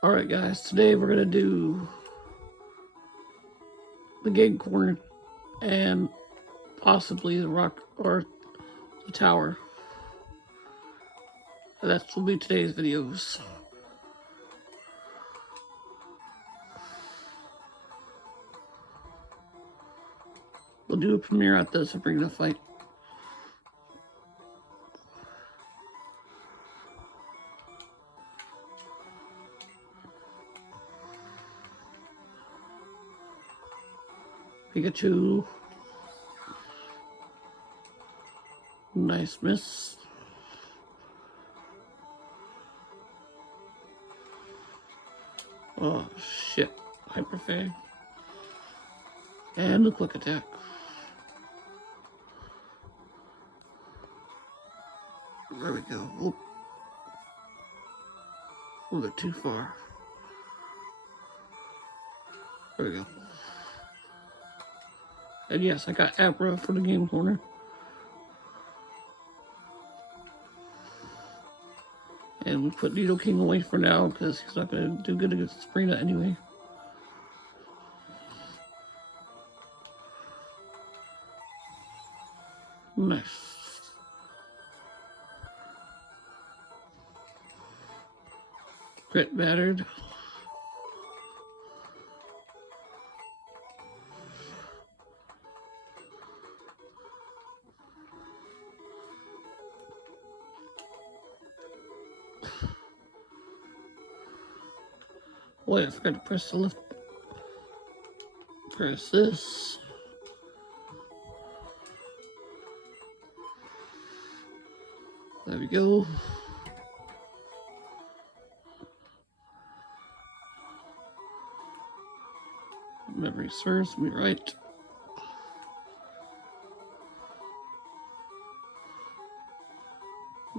Alright guys, today we're going to do the game corner and possibly the rock or the tower. That will be today's videos. We'll do a premiere at the Sabrina fight. Pikachu. Nice miss. Oh shit. Hyper Fang. And the quick attack. There we go. Oop. A little bit too far. There we go. And yes, I got Abra for the game corner. And we put Nidoking away for now because he's not going to do good against Sabrina anyway. Nice. Crit battered. Oh yeah, I forgot to press the lift. Press this. There we go. Memory serves me right.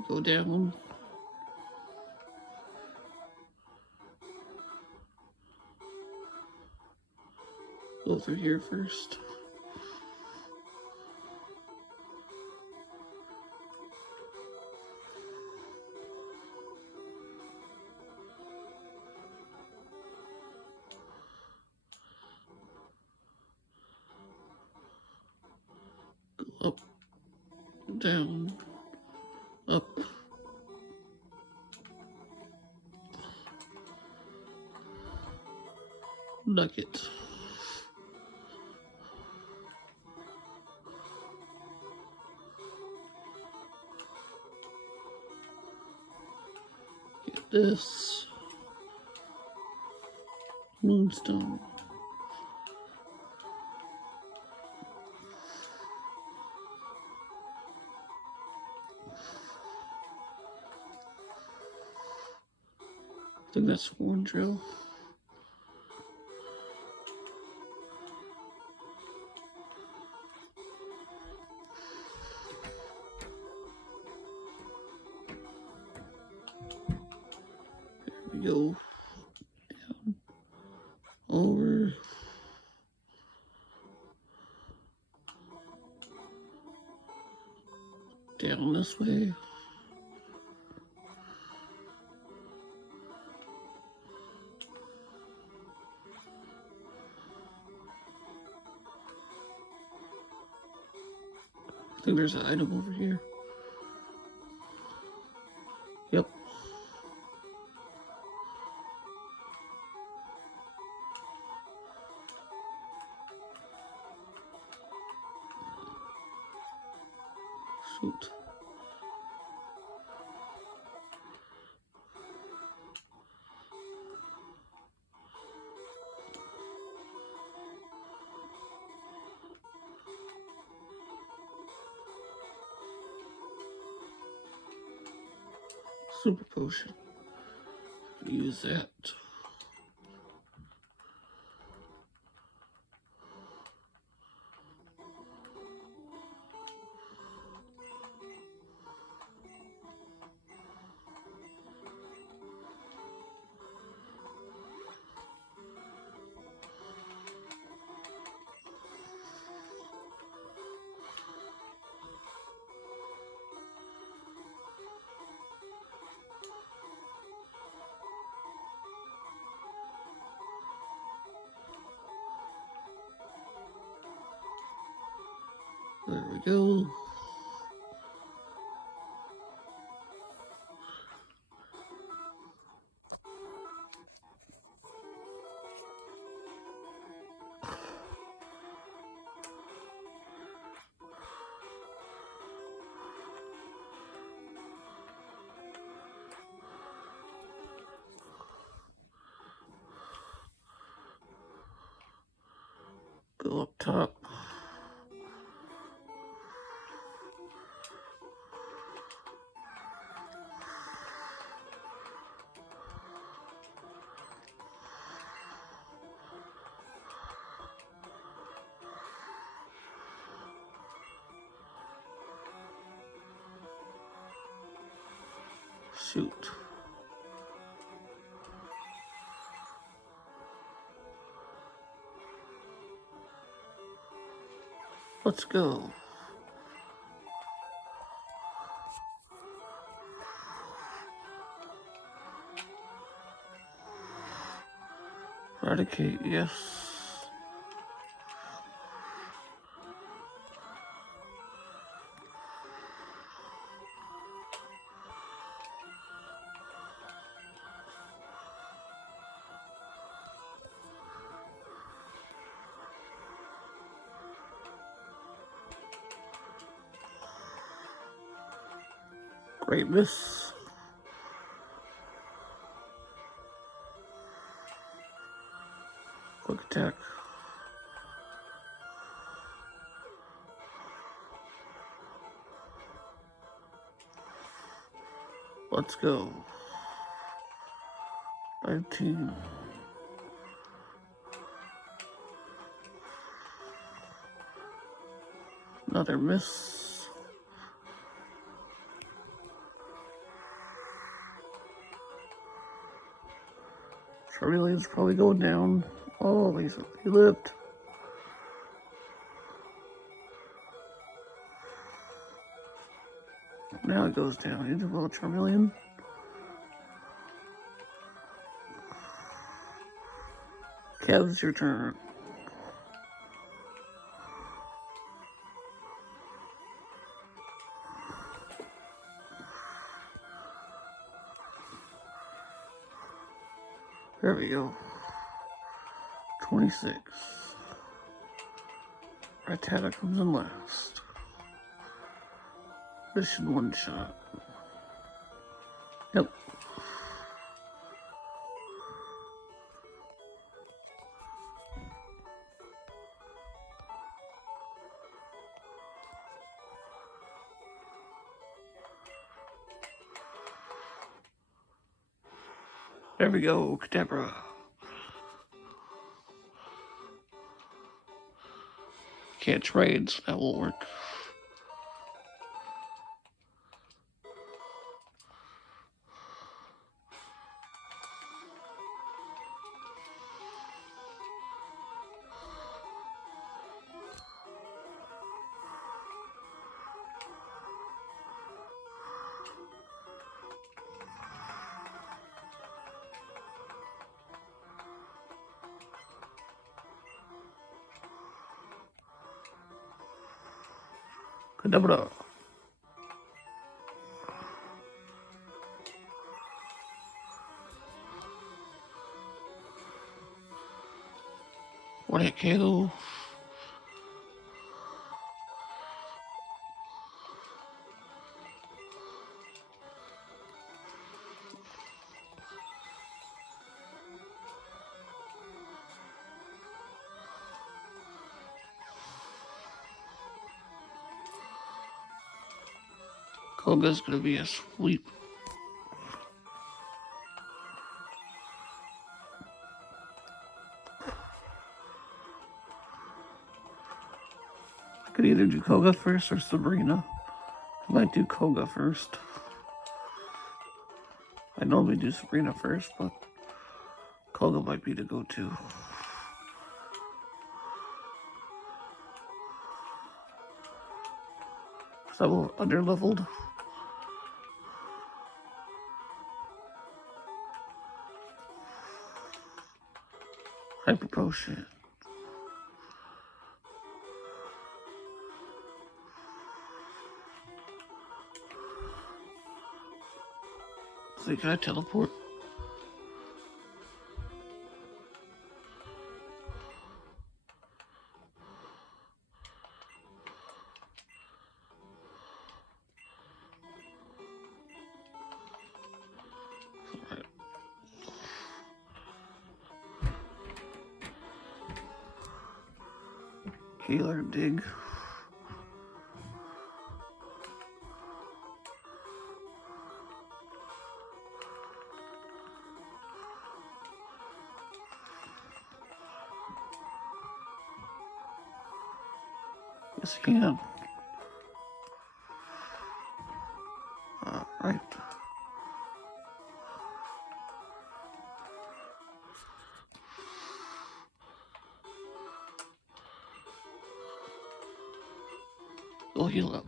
Go down. Go through here first. Go up, down, up. Nugget. Get this. Moonstone. I think that's one drill. There we go. Down. Over. Down this way. I think there's an item over here. Yep. Shoot. Super potion. Use that. There we go. Go up top. Shoot. Let's go. Eradicate, yes. Great miss. Quick attack. Let's go. 19. Another miss. Charmeleon's probably going down. Oh, he lived. Now it goes down into the Charmeleon. Kev, it's your turn. There we go. 26. Rattata comes in last. Mission one shot. Yep. There we go, Kadabra. Can't trade, so that won't work. Kadabra. What a KO. Koga's gonna be a sweep. I could either do Koga first or Sabrina. I might do Koga first. I normally do Sabrina first, but Koga might be the go-to. Because I'm a little under-leveled. Hyper Potion. Wait, can I teleport? Alright. Healer dig. Yes, I can. Alright. We'll heal up.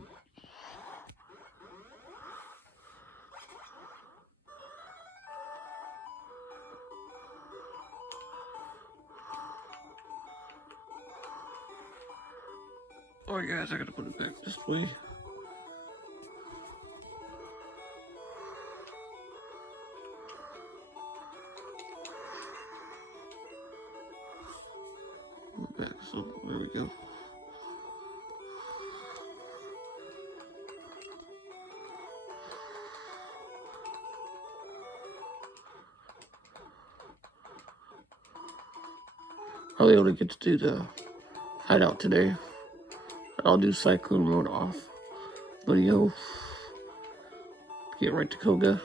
Alright guys, I gotta put it back this way. Back, so there we go. Probably able to get to do the hideout today. I'll do Cyclone Road off video. Get right to Koga.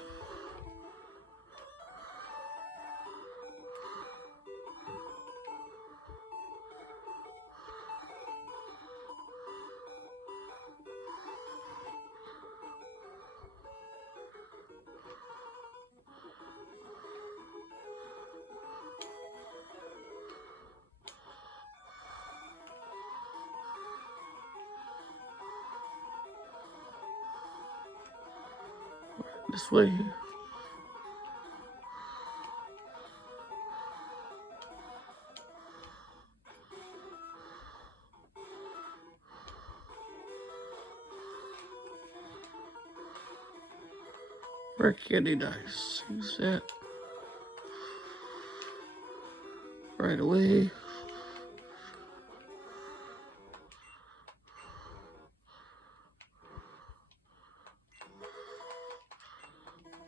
This way. Where candy dice? Use that right away.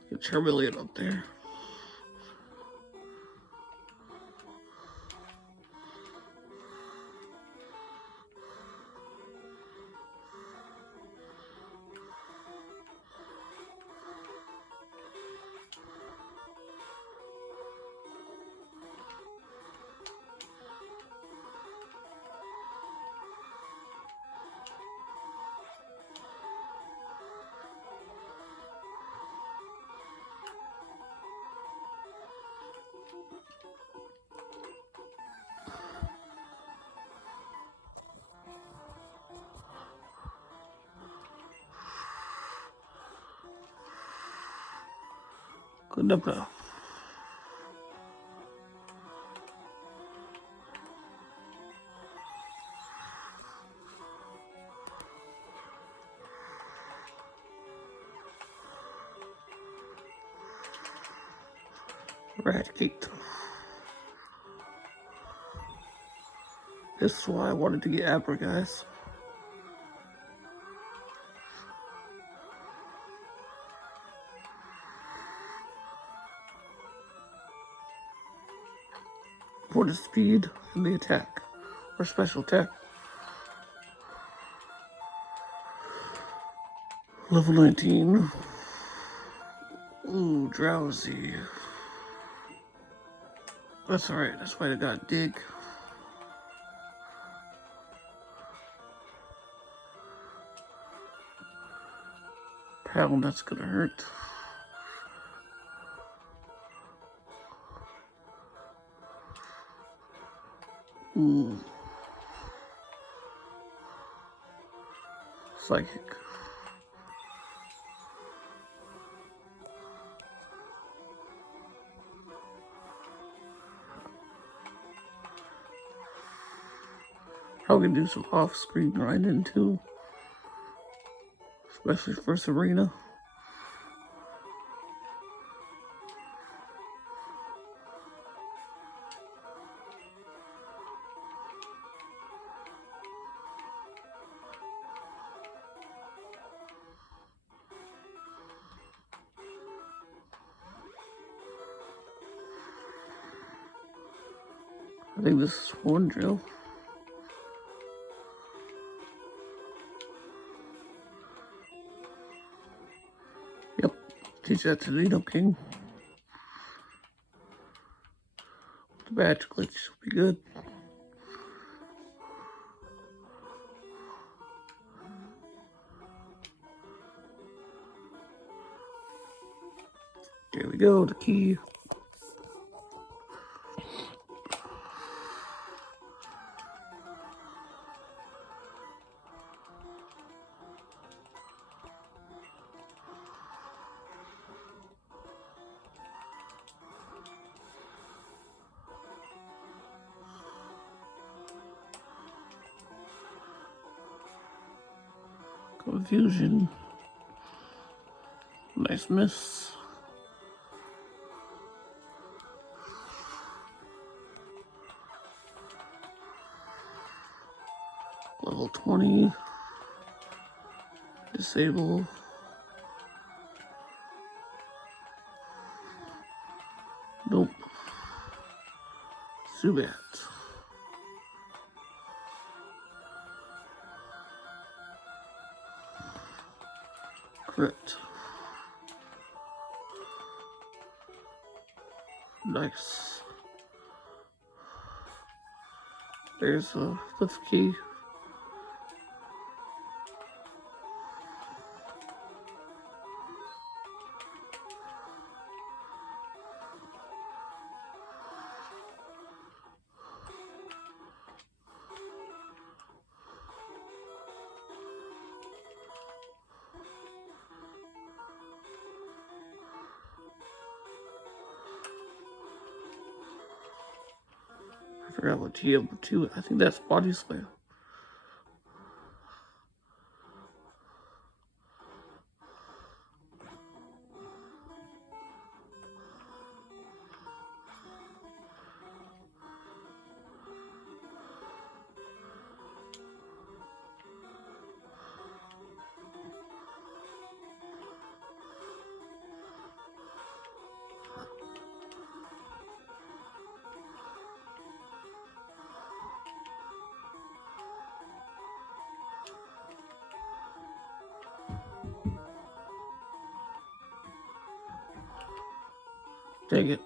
Get Charmeleon up there. Good up now. Eradicate. This is why I wanted to get Abra, guys. For the speed and the attack, or special attack. Level 19. Ooh, drowsy. That's alright, that's why I got dig. Pound, that's gonna hurt. Ooh. Psychic. Probably gonna do some off-screen grinding too. Especially for Serena. I think this is one drill. Yep, teach that to Nino King. The batch glitch will be good. There we go, the key. Confusion. Nice miss. Level 20. Disable. Nope. Zubat. Correct. Nice. There's a lift key. I forgot what TM2. I think that's Body Slam. Dang it.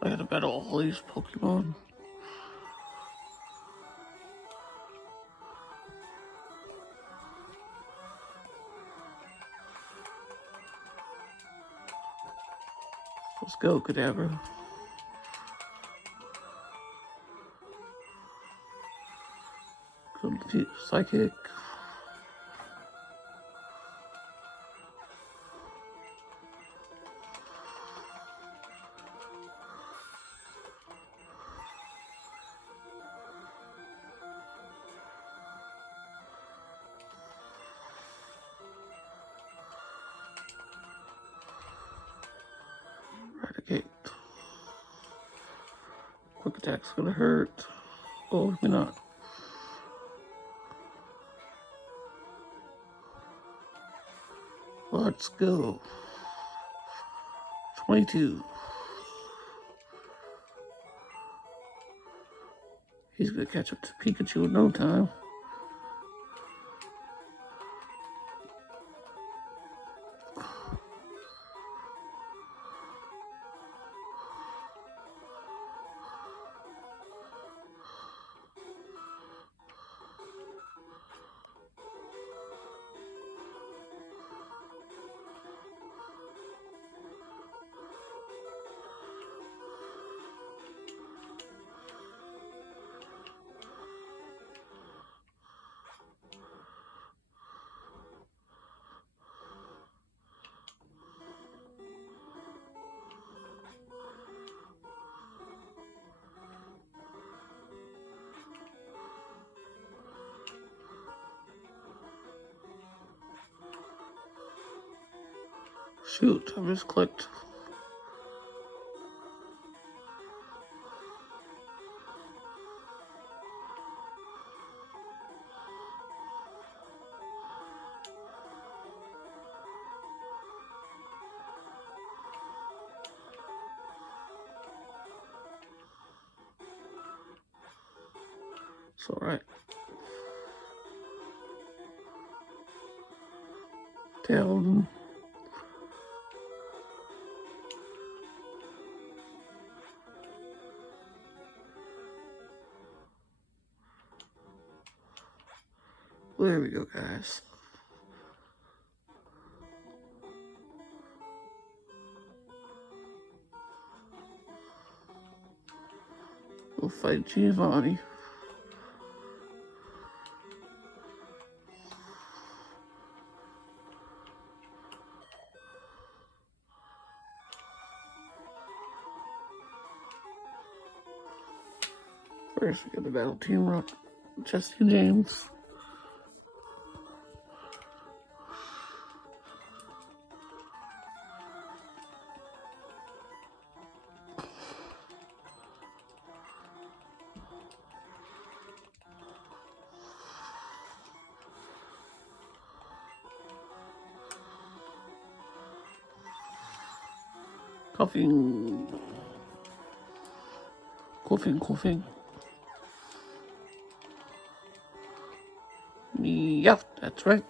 I gotta battle all these Pokemon. Let's go, Kadabra. Psychic. Eradicate. Quick attack's gonna hurt. Oh, maybe not. Let's go. 22. He's gonna catch up to Pikachu in no time. Shoot, I misclicked. It's alright. Down. There we go, guys. We'll fight Giovanni. First, we got the Battle Team Rock, Jesse James. Coughing. Yep, that's right.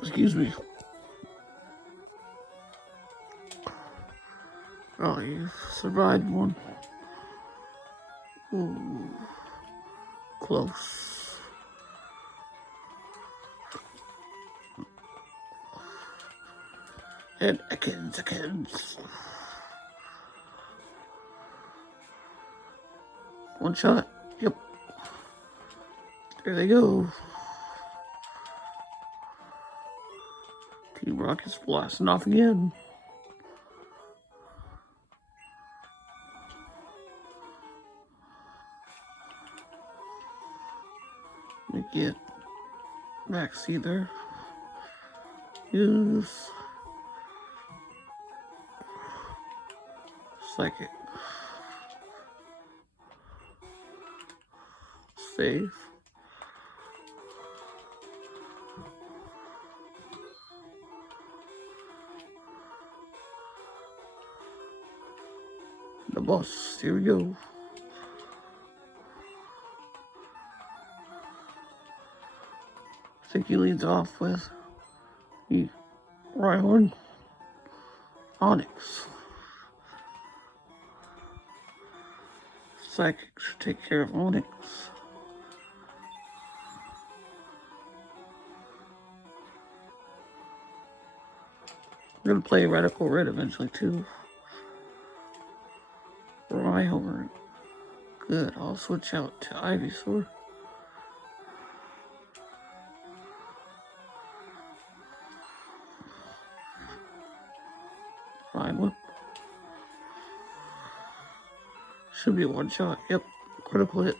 Excuse me. Oh, you survived one. Ooh, close. And Ekans. One shot. Yep. There they go. Team Rocket's blasting off again. Let me get Max either. Use Psychic. Save. The boss. Here we go. I think he leads off with the Rhyhorn Onyx. Psychic should take care of Onyx. I'm gonna play Radical Red eventually too. Rhyhorn. Good, I'll switch out to Ivysaur. Fine. Should be one shot. Yep, critical hit.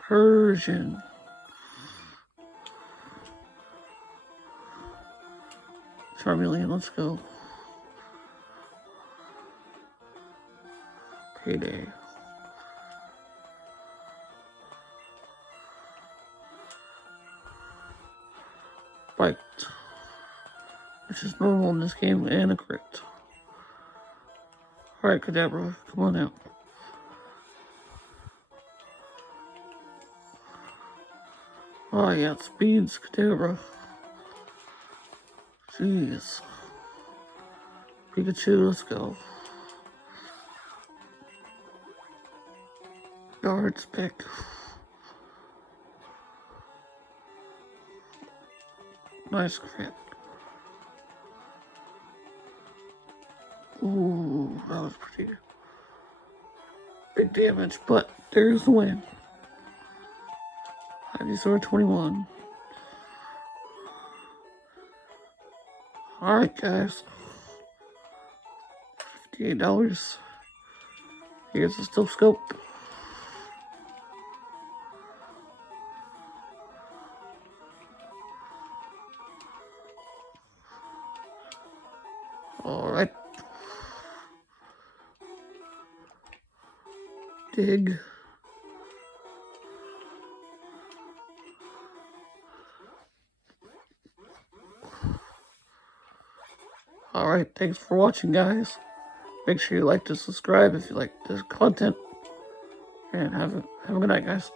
Persian. Charmeleon, let's go. Payday. Bite. Which is normal in this game, and a crit. Alright, Kadabra, come on out. Oh yeah, it speeds, Kadabra. Jeez. Pikachu, let's go. Guards pick. Nice crit. Ooh, that was pretty big damage, but there's the win. Ivysaur 21. Alright, guys. $58. Here's the Stethoscope. Alright. Dig. Alright, thanks for watching, guys. Make sure you like to subscribe if you like this content. And have a good night, guys.